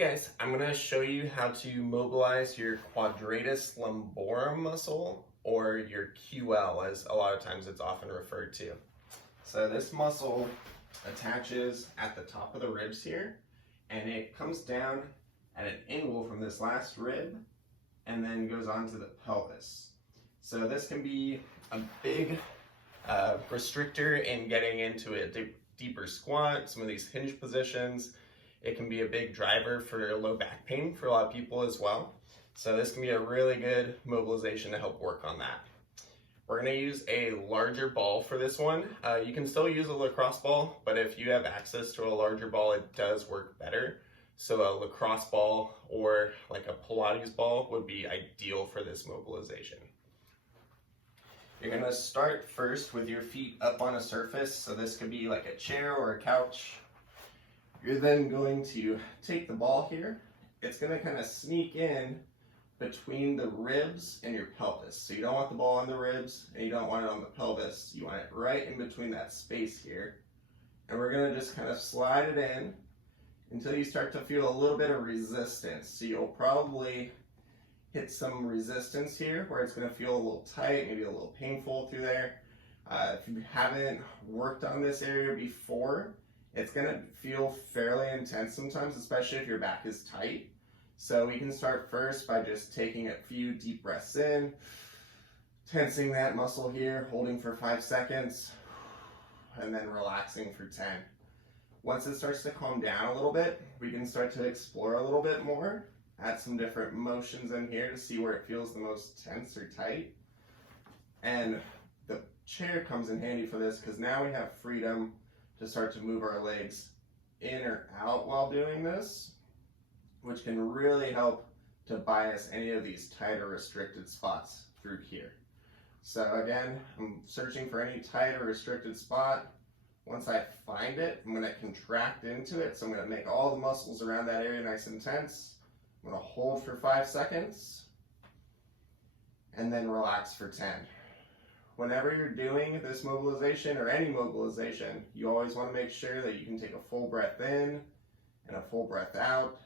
guys, I'm going to show you how to mobilize your quadratus lumborum muscle, or your QL as a lot of times it's often referred to. So this muscle attaches at the top of the ribs here, and it comes down at an angle from this last rib and then goes on to the pelvis. So this can be a big restrictor in getting into a deeper squat, some of these hinge positions. It can be a big driver for low back pain for a lot of people as well. So this can be a really good mobilization to help work on that. We're going to use a larger ball for this one. You can still use a lacrosse ball, but if you have access to a larger ball, it does work better. So a lacrosse ball or like a Pilates ball would be ideal for this mobilization. You're going to start first with your feet up on a surface. So this could be like a chair or a couch. You're then going to take the ball here. It's going to kind of sneak in between the ribs and your pelvis. So you don't want the ball on the ribs and you don't want it on the pelvis. You want it right in between that space here. And we're going to just kind of slide it in until you start to feel a little bit of resistance. So you'll probably hit some resistance here where it's going to feel a little tight, maybe a little painful through there. If you haven't worked on this area before, it's going to feel fairly intense sometimes, especially if your back is tight. So we can start first by just taking a few deep breaths in, tensing that muscle here, holding for 5 seconds, and then relaxing for 10. Once it starts to calm down a little bit, we can start to explore a little bit more, add some different motions in here to see where it feels the most tense or tight. And the chair comes in handy for this because now we have freedom to start to move our legs in or out while doing this, which can really help to bias any of these tight or restricted spots through here. So again, I'm searching for any tight or restricted spot. Once I find it, I'm going to contract into it. So I'm going to make all the muscles around that area nice and tense. I'm going to hold for 5 seconds and then relax for 10. Whenever you're doing this mobilization or any mobilization, you always want to make sure that you can take a full breath in and a full breath out,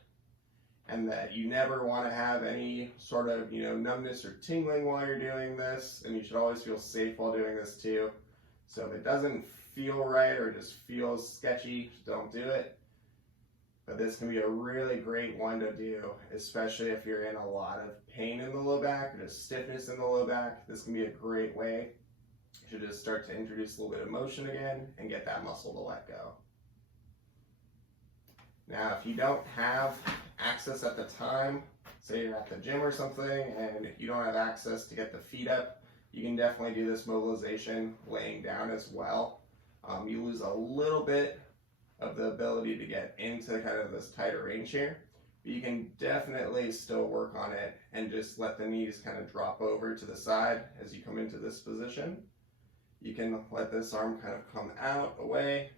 and that you never want to have any sort of numbness or tingling while you're doing this, and you should always feel safe while doing this too. So if it doesn't feel right or just feels sketchy, don't do it. But this can be a really great one to do, especially if you're in a lot of pain in the low back or just stiffness in the low back. This can be a great way to just start to introduce a little bit of motion again and get that muscle to let go. Now, if you don't have access at the time, say you're at the gym or something and you don't have access to get the feet up, you can definitely do this mobilization laying down as well. You lose a little bit of the ability to get into kind of this tighter range here, but you can definitely still work on it and just let the knees kind of drop over to the side as you come into this position. You can let this arm kind of come out, away,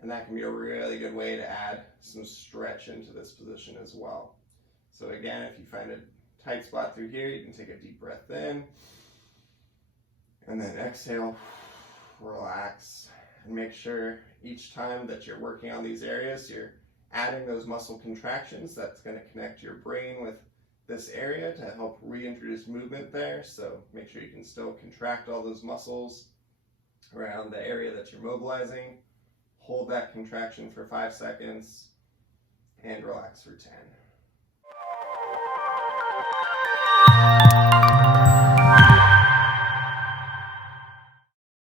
and that can be a really good way to add some stretch into this position as well. So again, if you find a tight spot through here, you can take a deep breath in, and then exhale, relax, and make sure each time that you're working on these areas, you're adding those muscle contractions. That's going to connect your brain with this area to help reintroduce movement there. So make sure you can still contract all those muscles around the area that you're mobilizing. Hold that contraction for 5 seconds and relax for 10.